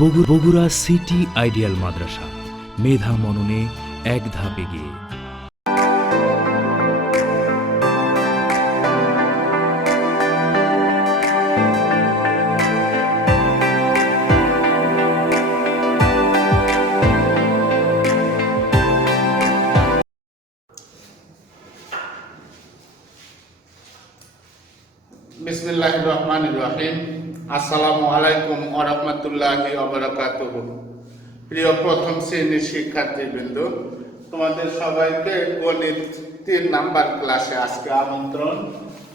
Bogura city ideal মাদ্রাসা, মেধা মননে এক ধাপ এগিয়ে। বিসমিল্লাহির রহমানির রহিম। আসসালামু আলাইকুম ওয়া রাহমাতুল্লাহি ওয়া বারাকাতুহু। প্রিয় প্রথম শ্রেণীর শিক্ষার্থীবৃন্দ, তোমাদের সবাইকে গণিত 3 নাম্বার ক্লাসে আজকে আমন্ত্রণ।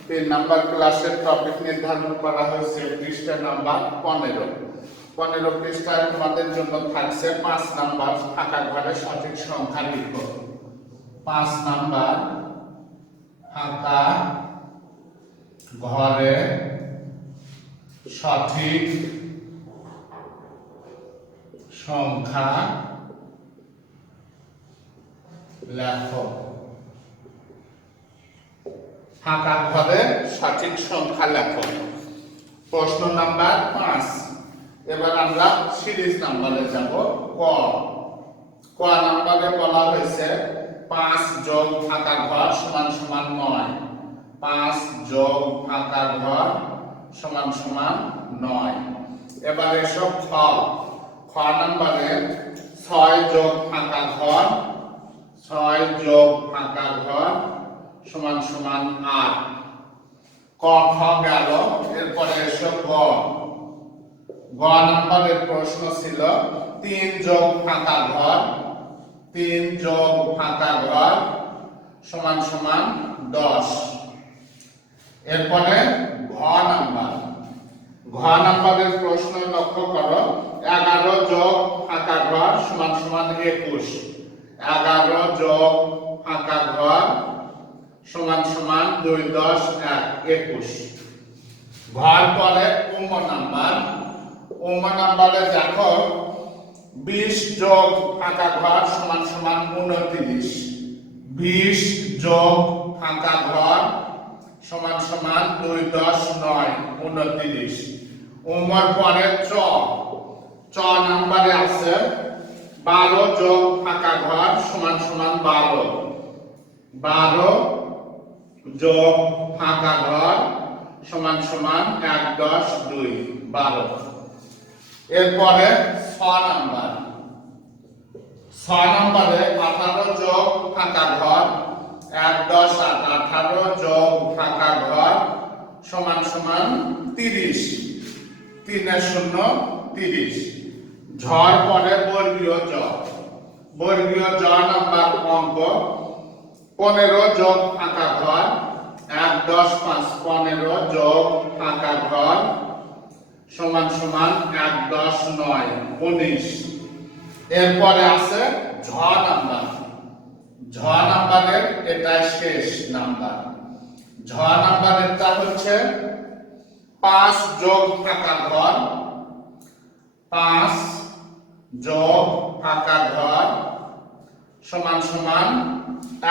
3 নাম্বার ক্লাসের টপিক নির্ধারণ করা হয়েছে পৃষ্ঠা নাম্বার 15। 15 পৃষ্ঠায় তোমাদের জন্য থাকছে 5 নাম্বার ফাঁকা ঘরে সঠিক সংখ্যা লিখো। 5 নাম্বার ফাঁকা ঘরে সঠিক সংখ্যা লেখো। ফাঁকা ঘরে সঠিক সংখ্যা লেখো। প্রশ্ন নাম্বার 5। এবার আমরা সিরিজ নাম্বারে যাব। ক নাম্বারে বলা হয়েছে 5 যোগ ফাঁকা ঘর সমান সমান 9। 5 যোগ ফাঁকা ঘর সমান সমান 9। এবারে এসব খ নাম্বারে 6 যোগ ফাঁকা ঘর 6 যোগ ফাঁকা ঘর সমান সমান 8। ক খ গেল। এরপরে এসব গ নাম্বারের প্রশ্ন ছিল 3 যোগ ফাঁকা ঘর 3 যোগ ফাঁকা ঘর সমান সমান 10। এরপরে ঘ নাম্বারের প্রশ্ন লক্ষ্য করো। 11 যোগ ফাঁকা ঘর সমান সমান 21। 11 যোগ ফাঁকা ঘর সমান সমান 2 10 1 21। ঘর পরে নাম্বারে দেখো 20 যোগ ফাঁকা ঘর সমান সমান 29। 20 যোগ ফাঁকা ঘর সমান সমান 2 10 9 29। উমর পরে চ নাম্বারে আছে 12 যোগ ফাঁকা ঘর সমান সমান 12। 12 যোগ ফাঁকা ঘর সমান সমান 1 10 2 12। এরপরে 6 নাম্বারে 18 যোগ ফাঁকা ঘর 1 10 8 18 যোগ ফাঁকা ঘর সমান সমান 30। 3 0 30। ঝড় পরে বর্গীয় জ নাম্বার অঙ্ক 15 যোগ ফাঁকা ঘর 1 10 5 15 যোগ ফাঁকা ঘর সমান সমান 1 10 9 19। এরপরে আছে ঝ নাম্বারের এটা শেষ নাম্বার। ঝ নাম্বারেরটা হচ্ছে 5 যোগ ফাঁকা ঘর 5 যোগ ফাঁকা ঘর সমান সমান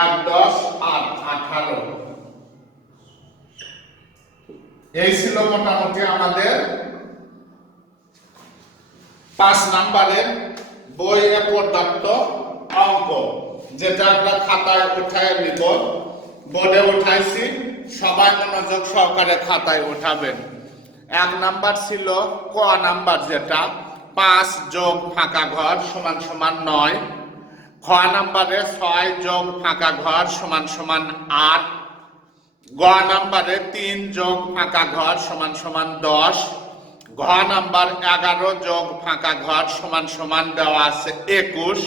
1 10 8 18। এই ছিল মোটামুটি আমাদের 5 নাম্বারের বইয়ে প্রদত্ত অঙ্ক, যেটা আমরা খাতায় উঠায় নিব। বোর্ডে উঠাইছি, সবাই মনোযোগ সহকারে খাতায় উঠাবেন। 1 নাম্বার ছিল ক নাম্বার, যেটা 5 যোগ ফাঁকা ঘর সমান সমান 9। খ নাম্বারে 6 যোগ ফাঁকা ঘর সমান সমান 8। গ নাম্বারে 3 যোগ ফাঁকা ঘর সমান সমান 10। ঘ নাম্বার 11 যোগ ফাঁকা ঘর সমান সমান দেওয়া আছে 21।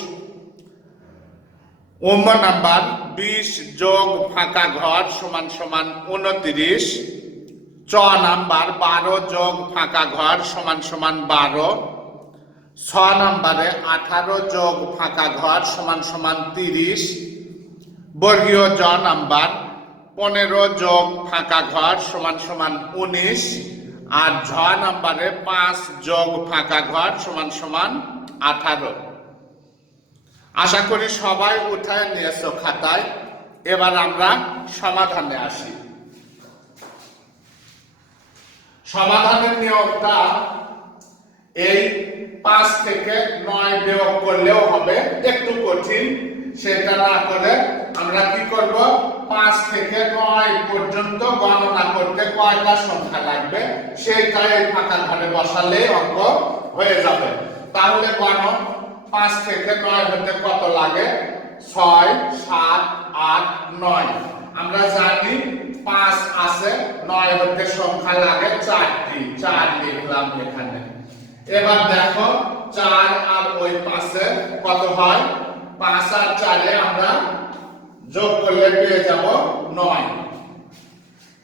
নাম্বার 20 যোগ ফাঁকা ঘর সমান সমান 29। চ নাম্বার 12 যোগ ফাঁকা ঘর সমান সমান 12। ছ নাম্বারে 18 যোগ ফাঁকা ঘর সমান সমান 30। বর্গীয় জ নাম্বার 15 যোগ ফাঁকা ঘর সমান সমান 19। আর ঝ নাম্বারে 5 যোগ ফাঁকা ঘর সমান সমান 18। আশা করি সবাই উঠায় নিয়েছো খাতায়। এবার আমরা সমাধানে আসি। সমাধানের নিয়মটা এই 5 থেকে 9 বিয়োগ করলেও হবে, একটু কঠিন। সেটা না করে আমরা কি করব, 5 থেকে 9 পর্যন্ত গণনা করতে কয়টা সংখ্যা লাগবে সেটা এই ফাঁকা ঘরে বসালে অঙ্ক হয়ে যাবে। তাহলে গণ 5 থেকে 9 হতে কত লাগে, 6 7 8 9। আমরা জানি 5 আছে, 9 হতে সংখ্যা লাগে 4টি, 4 লিখলাম এখানে। এবার দেখো 4 আর ওই 5 এ কত হয়, 5 আর 4 এ আমরা যোগ করলে পেয়ে যাব 9।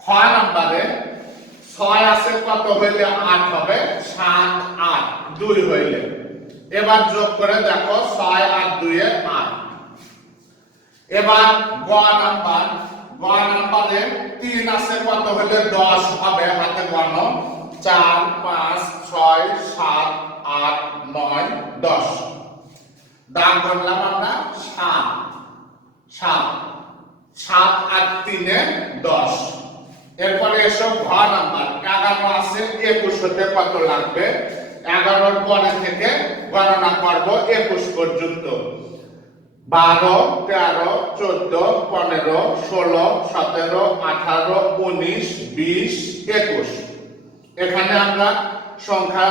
খ নম্বরে 6 আছে, কত হইলে 8 হবে, 7 8 2 হইলে। এবার যোগ করে দেখো 6 আর 2 এ 8। এবার গ নাম্বারে 3 আছে, কত হইলে 10 হবে, হাতে গণ 4 5 6 7 8 9 10। দাগ গণলাম আমরা 7 7 আর 3 এ 10। এরপরে এসব ঘ নাম্বার 11 আছে, 21 হতে কত লাগবে, 11 পরে থেকে গণনা করব 21 পর্যন্ত। 12 13 14 15 16 17 18 19 20 21। এখানে আমরা সংখ্যা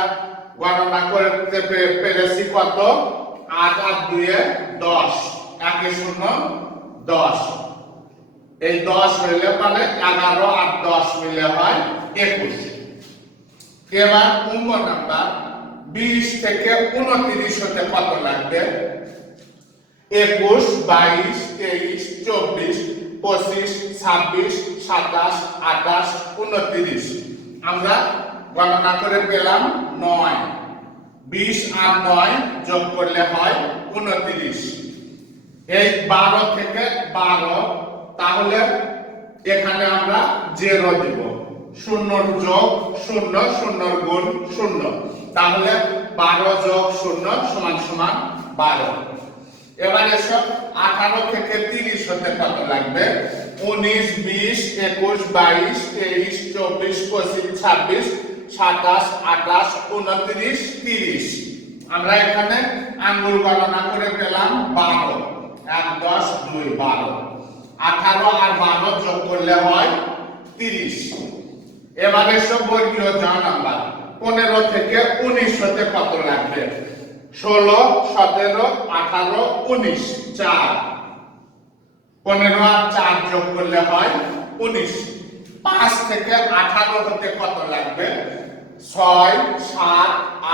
গণনা করতে পেরেছি কত, 8 আর 2 এ 10, 1 0 10। এই 10 হইলে মানে 11 আর 10 মিলে হয় 21। এবার নাম্বার 20 থেকে 29 হতে কত লাগবে, 21 22 23 24 25 26 27 28 29। আমরা গণনা করে পেলাম 9। 20 আর 9 যোগ করলে হয় 29। এই 12 থেকে 12, তাহলে এখানে আমরা 0 দেব, 0 যোগ 0 0 গুণ 0, তাহলে 12 যোগ 0 সমান সমান 12। এবার এসব 18 থেকে 30 হতে কত লাগবে, 19 20 21 22 23 24 25 26 27 28 29 30। আমরা এখানে আঙ্গুল গণনা করে পেলাম 12, 1 10 2 12। 18 আর 12 যোগ করলে হয় 30। এবারে সব বর্গীয় জ নাম্বার 15 থেকে 19 হতে কত লাগবে, 16 17 18 19 4। 15 আর 4 যোগ করলে হয় 19। 5 থেকে 18 হতে কত লাগবে, 6 7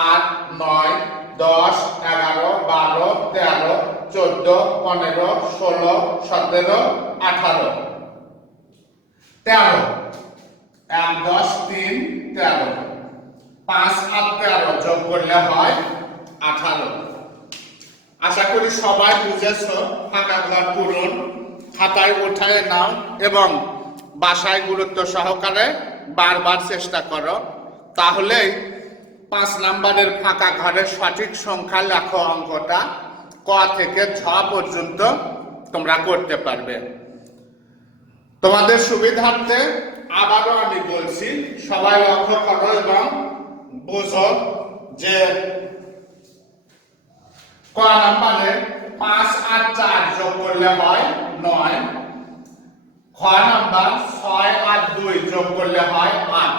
8 9 10 11 12 13 14 15 16 17 18 13। 1 10 3 13। 5 আর 13 যোগ করলে হয় 18। আশা করি সবাই বুঝেছো। ফাঁকা ঘর পূরণ খাতায় উঠায় নাও এবং বাসায় গুরুত্ব সহকারে বারবার চেষ্টা করো, তাহলেই 5 নাম্বারের ফাঁকা ঘরের সঠিক সংখ্যা লেখো অঙ্কটা ক থেকে ছ পর্যন্ত তোমরা করতে পারবে। তোমাদের সুবিধার্থে আবারও আমি বলছি, সবাই লক্ষ্য করো এবং বুঝো যে ক নাম্বারে 5 আর 4 যোগ করলে হয় 9। খ নাম্বার 6 আর 2 যোগ করলে হয় 8।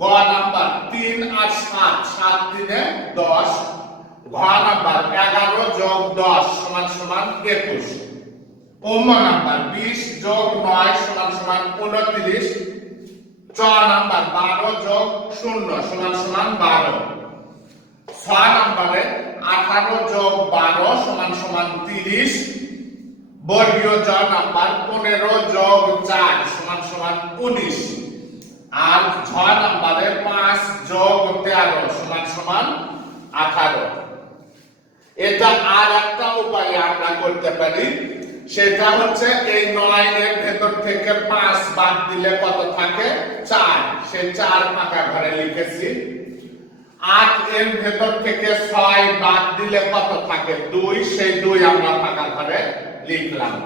গ নাম্বার 3 আর 7 7 3 10। ঘ নাম্বার 11 যোগ 10 সমান সমান 21। নাম্বার 20 যোগ 9 সমান সমান 29। চ নাম্বার 12 যোগ 0 সমান সমান 12। 6 নাম্বারে 18 যোগ 12 সমান সমান 30। বর্গীয় জ নাম্বার 15 যোগ 4 সমান সমান 19। আর ঝ নাম্বারে 5 যোগ 13 সমান সমান 18। এটা আর একটা উপায়ে আমরা করতে পারি, সেটা হচ্ছে এই 9 এর ভেতর থেকে 5 বাদ দিলে কত থাকে, 4। সেই 4 ফাঁকা ঘরে লিখেছি। 8 এর ভেতর থেকে 6 বাদ দিলে কত থাকে, 2। সেই 2 আমরা ফাঁকা ঘরে লিখলাম।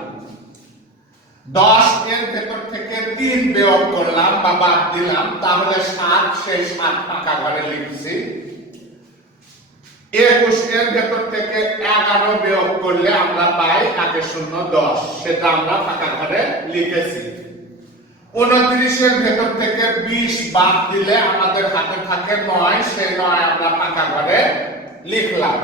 10 এর ভেতর থেকে 3 বিয়োগ করলাম বা বাদ দিলাম, তাহলে 7। সেই 7 ফাঁকা ঘরে লিখছি। 21 এর ভেতর থেকে 11 বিয়োগ করলে আমরা পাই 1 0 10, সেটা আমরা ফাঁকা ঘরে লিখেছি। 29 এর ভেতর থেকে 20 বাদ দিলে আমাদের হাতে থাকে 9, সেই 9 আমরা ফাঁকা ঘরে লিখলাম।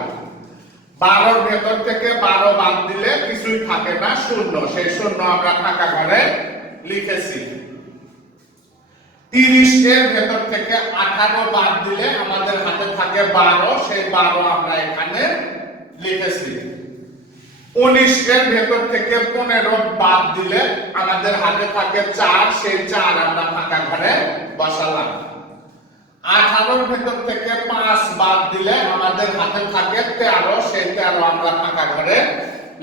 12 এর ভেতর থেকে 12 বাদ দিলে কিছুই থাকে না, 0, সেই 0 আমরা ফাঁকা ঘরে লিখেছি। 30 এর ভেতর থেকে 18 বাদ দিলে আমাদের হাতে থাকে 12, সেই 12 আমরা এখানে লিখেছি। 19 এর ভেতর থেকে 15 বাদ দিলে আমাদের হাতে থাকে 4, সেই 4 আমরা ফাঁকা ঘরে বসালাম। 18 এর ভেতর থেকে 5 বাদ দিলে আমাদের হাতে থাকে 13, সেই 13 আমরা ফাঁকা ঘরে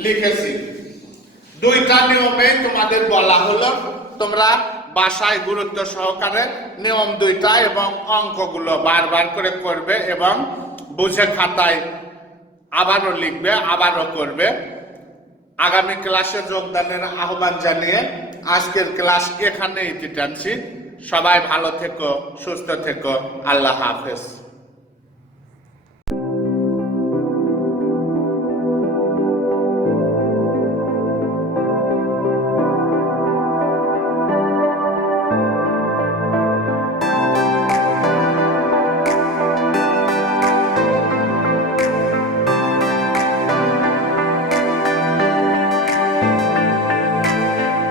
লিখেছি। দুইটা নিয়মে তোমাদের বলা হলো, তোমরা বাসায় গুরুত্ব সহকারে নিয়ম দুইটা এবং অঙ্কগুলো বারবার করে করবে এবং বুঝে খাতায় আবারও লিখবে, আবারও করবে। আগামী ক্লাসে যোগদানের আহ্বান জানিয়ে আজকের ক্লাস এখানেই টানছি। সবাই ভালো থেকো, সুস্থ থেকো, আল্লাহ হাফেজ।